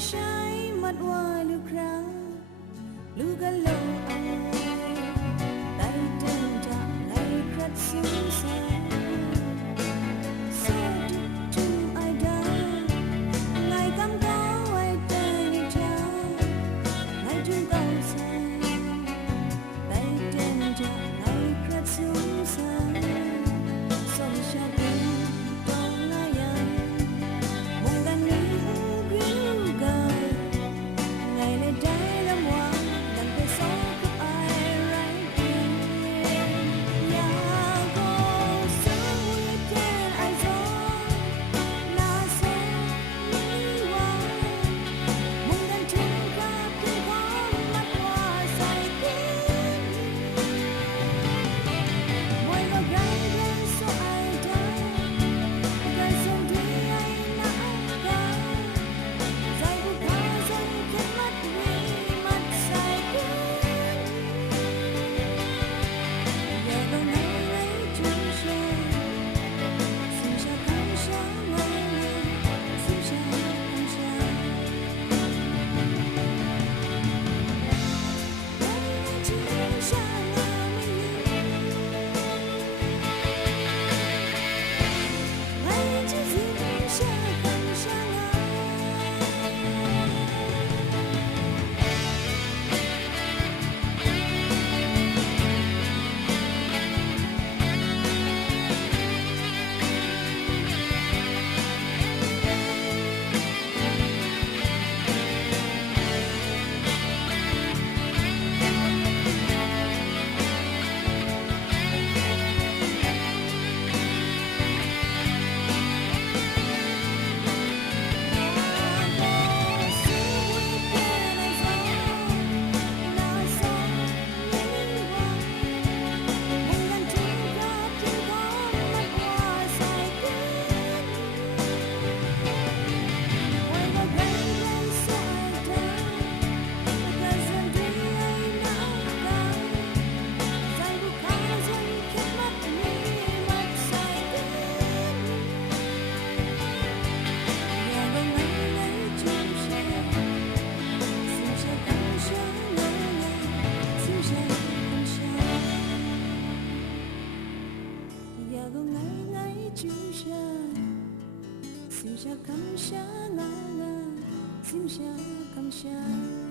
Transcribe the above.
trái mắt hoa lưu kháng lưu gà lâu ai tay chân chạm ngày khát xứng sáng sao chung ai đã ngày cam có ai tên như cha ngày chúng câu say tay chân chạm ngày khát xứng sáng sông xa bên trong ai ai mong gan ní ghiu gà ngày này trái đã hoa đằng cây gió của ai rải tiền nhà cô sớm vui trên ai gió là sông lý hoa mong gan chung ca tiếng bóng mắt hoa say kín môi và gái lên số ai đã gái sông thủy ai nã ca dài buộc hoa dần khiến mắt vì mắt say kín giờ đâu ngày lấy chung trời xin chào cảm sáng ngày ngày xin chào cảm sáng ngày chỉ xa là mình ngày chỉ xin xa cảm sáng xin chào cảm sáng